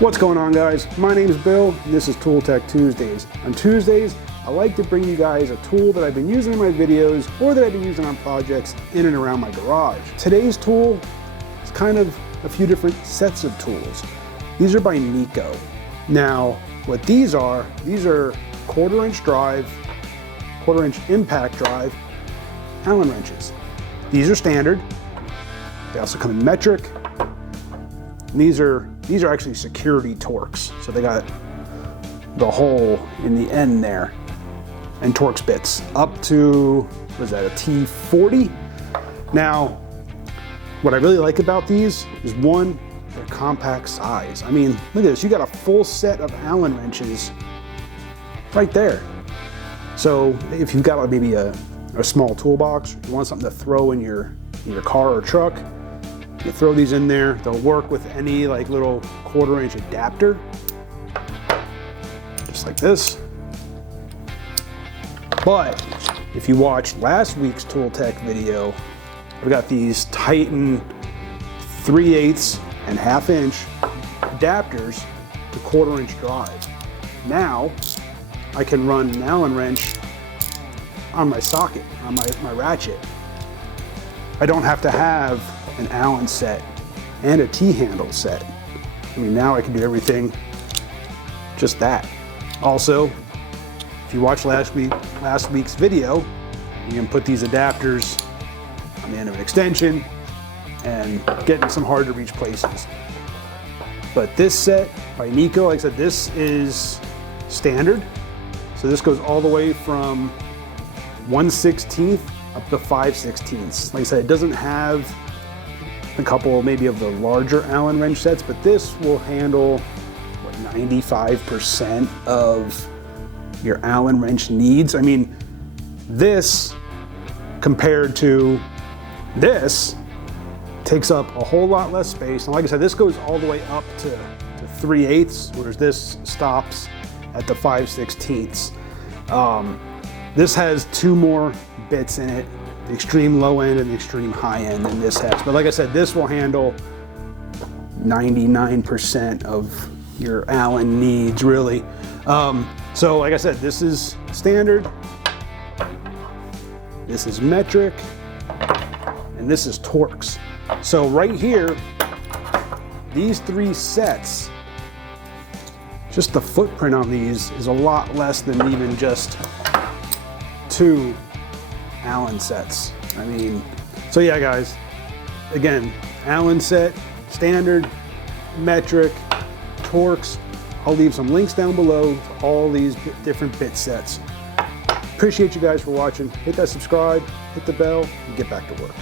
What's going on, guys? My name is Bill and this is Tool Tech Tuesdays. On Tuesdays, I like to bring you guys a tool that I've been using in my videos or that I've been using on projects in and around my garage. Today's tool is kind of a few different sets of tools. These are by Neiko. Now, what these are quarter-inch impact drive Allen wrenches. These are standard. They also come in metric. And these are actually security Torx. So they got the hole in the end there. And Torx bits up to, what is that, a T40? Now, what I really like about these is one, their compact size. I mean, look at this, you got a full set of Allen wrenches right there. So if you've got like maybe a small toolbox, you want something to throw in your car or truck, you throw these in there. They'll work with any like little quarter-inch adapter, just like this. But if you watched last week's Tool Tech video, we got these Titan 3/8 and 1/2 inch adapters to quarter-inch drive. Now I can run an Allen wrench on my socket, on my ratchet. I don't have to have an Allen set and a T-handle set. I mean, now I can do everything just that. Also, if you watched last week's video, you can put these adapters on the end of an extension and get in some hard to reach places. But this set by Neiko, like I said, this is standard. So this goes all the way from 1/16 up to 5/16. Like I said, it doesn't have a couple maybe of the larger Allen wrench sets, but this will handle what, 95% of your Allen wrench needs. I mean, this compared to this takes up a whole lot less space. And like I said, this goes all the way up to 3/8, whereas this stops at the 5/16. This has two more bits in it, the extreme low end and the extreme high end than this has. But like I said, this will handle 99% of your Allen needs, really. So like I said, this is standard, this is metric, and this is Torx. So right here, these three sets, just the footprint on these is a lot less than even just two Allen sets. I mean, so yeah, guys, again, Allen set, standard, metric, Torx. I'll leave some links down below to all these different bit sets. Appreciate you guys for watching. Hit that subscribe, hit the bell, and get back to work.